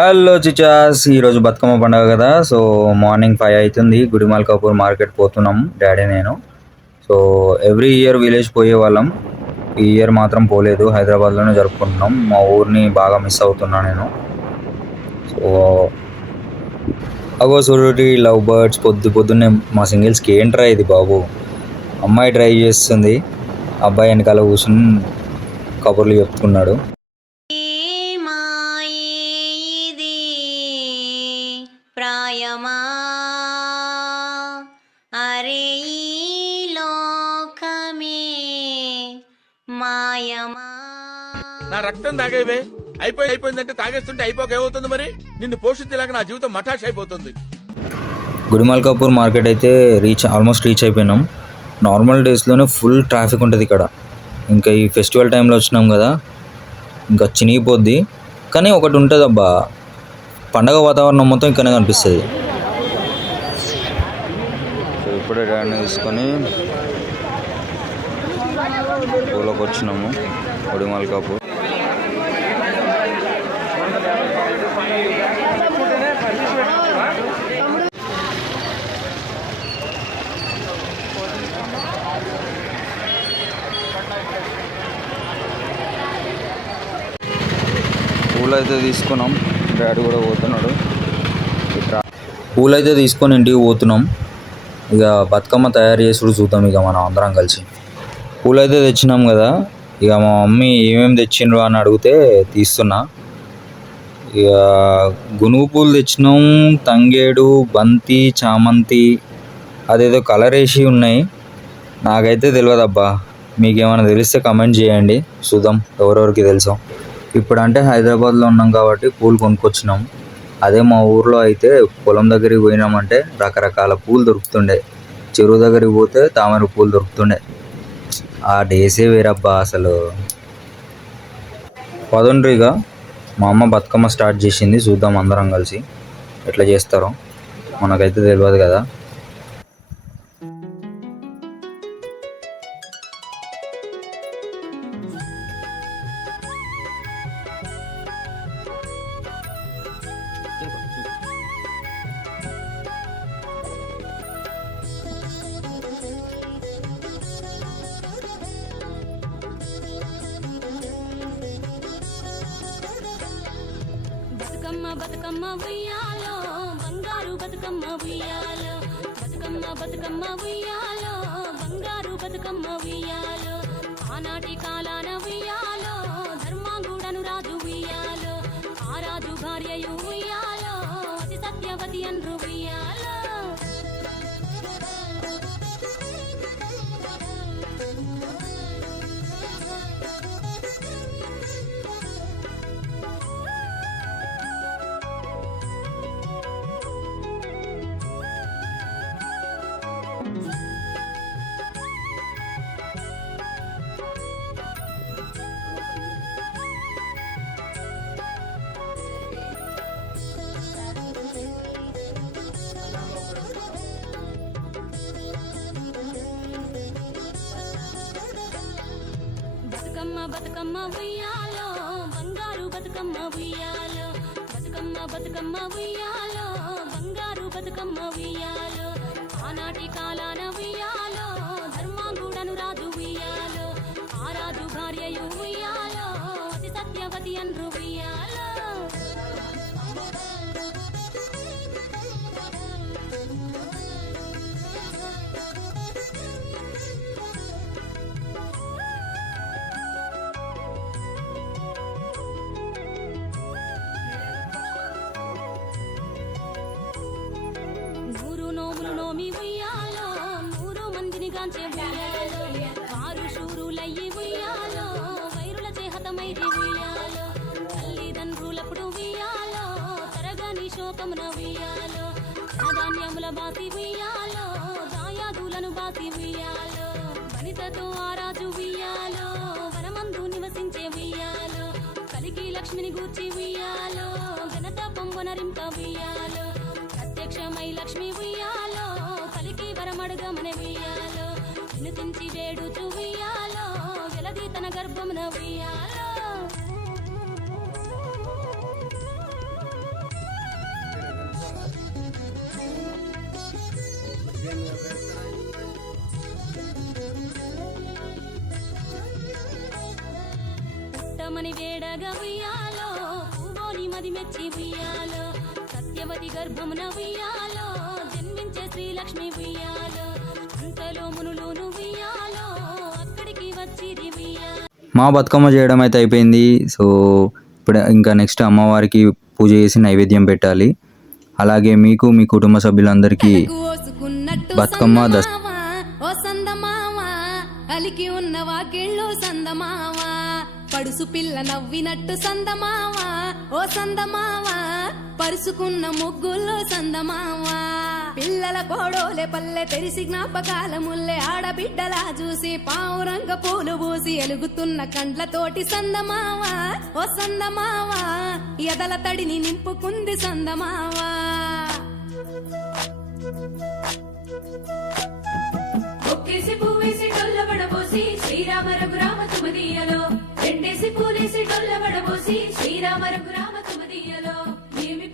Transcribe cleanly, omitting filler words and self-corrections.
Hello Chichas, ఈరోజు బతుకమ్మ పండుగ కదా. సో మార్నింగ్ 5 అవుతుంది. గుడిమాల్కాపూర్ మార్కెట్ పోతున్నాం డాడీ నేను. సో ఎవ్రీ ఇయర్ విలేజ్ పోయేవాళ్ళం. ఈ ఇయర్ మాత్రం పోలేదు, హైదరాబాద్లోనే జరుపుకుంటున్నాం. మా ఊరిని బాగా మిస్ అవుతున్నా నేను. సో అగో సూర్యుడి లవ్ బర్డ్స్ పొద్దున్నే మా సింగిల్స్కి ఏంట్రా ఇది బాబు. అమ్మాయి డ్రైవ్ చేస్తుంది, అబ్బాయి వెనకాల కూర్చుని కబుర్లు చెప్తున్నాడు. ప్రాయమా అరే ఈ లోకమే మాయమా. నా రక్తం తాగేవే అయిపోయిందంటే తాగేస్తుంటే అయిపోక ఏమవుతుంది మరి? నిన్ను పోషించలేక నా జీవితం మఠాష్ అయిపోతుంది. గుడిమాల్కాపూర్ మార్కెట్ అయితే ఆల్మోస్ట్ రీచ్ అయిపోయినాం. నార్మల్ డేస్లోనే ఫుల్ ట్రాఫిక్ ఉంటుంది ఇక్కడ. ఇంకా ఈ ఫెస్టివల్ టైంలో వచ్చినాం కదా, ఇంకా చినిగిపోద్ది. కానీ ఒకటి ఉంటుంది అబ్బా, పండగ వాతావరణం మొత్తం ఇక్కడనే కనిపిస్తుంది. సో ఇప్పుడే డాడీని తీసుకొని ఊళ్ళోకి వచ్చినాము, గుడిమాల్కాపూర్. పూలైతే తీసుకున్నాం, డాడీ కూడా పోతున్నాడు. పూలైతే తీసుకొని ఇంటికి పోతున్నాం. ఇక బతుకమ్మ తయారు చేసుడు చూద్దాం ఇక మనం అందరం కలిసి. పూలైతే తెచ్చినాం కదా, ఇక మా మమ్మీ ఏమేమి తెచ్చిండ్రు అని అడిగితే తీస్తున్నా. ఇక గునుగు పూలు తెచ్చినాం, తంగేడు, బంతి, చామంతి, అదేదో కలర్ వేసి ఉన్నాయి. నాకైతే తెలియదు అబ్బా, మీకేమైనా తెలిస్తే కమెంట్ చేయండి, చూద్దాం ఎవరెవరికి తెలుసో. ఇప్పుడు అంటే హైదరాబాద్లో ఉన్నాం కాబట్టి పూలు కొనుక్కొచ్చినాం. అదే మా ఊర్లో అయితే పొలం దగ్గరికి పోయినామంటే రకరకాల పూలు దొరుకుతుండే. చెరువు దగ్గరికి పోతే తామర పూలు దొరుకుతుండే. ఆ డేసే వేరబ్బా అసలు. పదండ్రిగా మా అమ్మ బతుకమ్మ స్టార్ట్ చేసింది, చూద్దాం అందరం కలిసి ఎట్లా చేస్తారో. మనకైతే తెలియదు కదా. బతుకమ్మ ఉయ్యాలో బంగారు బతుకమ్మ ఉయ్యాలో, బతుకమ్మ ఉయ్యాలో బంగారు బతుకమ్మ ఉయ్యాలో. ఆనాటి కాలాన ఉయ్యాలో ధర్మాంగుడను రాజు ఉయ్యాలో, ఆ రాజు భార్యయు ఉయ్యాలో అతి సత్యవతి అన్రు ఉయ్యాలో. బతుకమ్మ ఉయ్యాలో బంగారు బతుకమ్మ ఉయ్యాలో, బతుకమ్మ ఉయ్యాలో బంగారు బతుకమ్మ ఉయ్యాలో. ఆనాటి కాలాన ఉయ్యాలో ధర్మాంగుడను రాజు ఉయ్యాలో, ఆ రాజు భార్యయు ఉయ్యాలో అతి సత్యవతి అన్రు ఉయ్యాలో. నోమి ఉయ్యాలో 100 మందిని గాంచే ఉయ్యాలో, వారు శూరులయ్యి ఉయ్యాలో వైరుల చేహతమైరి ఉయ్యాలో. తల్లిదండ్రులప్పుడు ఉయ్యాలో తరగని శోకమున ఉయ్యాలో, ధనధాన్యముల బాసి ఉయ్యాలో దాయాదులను బాసి ఉయ్యాలో. వనితతో ఆరాజు ఉయ్యాలో వనమందు నివసించే ఉయ్యాలో, కలికి లక్ష్మిని గూర్చి ఉయ్యాలో ఘనత పొంగునరింప ఉయ్యాలో. ప్రత్యక్షమై లక్ష్మి ఉయ్యాలో కలికి వరమడుగమనే ఉయ్యాలో, వినుతించి వేడుచు ఉయ్యాలో వెలది తన గర్భమున ఉయ్యాలో. రమ్మని వేడగా ఉయ్యాలో పూవోని మది మెచ్చి ఉయ్యాలో సత్యవతి గర్భమున ఉయ్యాలో జన్మించే శ్రీలక్ష్మి ఉయ్యాలో అంతలో మునులోను ఉయ్యాలో అక్కడికి వచ్చిరి ఉయ్యాలో. మా బతుకమ్మ చేయడం అయితే అయిపోయింది. సో ఇప్పుడు ఇంకా నెక్స్ట్ అమ్మవారికి పూజ చేసి నైవేద్యం పెట్టాలి. అలాగే మీకు మీ కుటుంబ సభ్యులందరికీ బతుకమ్మ ఓ సందమామ అలికి ఉన్న వాకిళ్ళు సందమామ పడుసు పిల్ల నవ్వినట్టు సందమామ ఓ సందమామ పరుసుకున్న ముగ్గుల్లో సందమామ పిల్లల కోడోలే పల్లె తెరిసి జ్ఞాపకాల ముల్లె ఆడబిడ్డలా చూసి పావురంగ పూలు పూసి ఎలుగుతున్న కండ్లతోటి సందమావ ఓ సందమావ ఎదల తడిని నింపుకుంది సందమావా. ఒక్కేసి పువ్వేసి డొల్లబడబోసి శ్రీరామ రఘురామ తుమదీయలో రెండేసి పూలేసి డొల్లబడబోసి శ్రీరామ రఘురామ తుమదీయలో ఏమి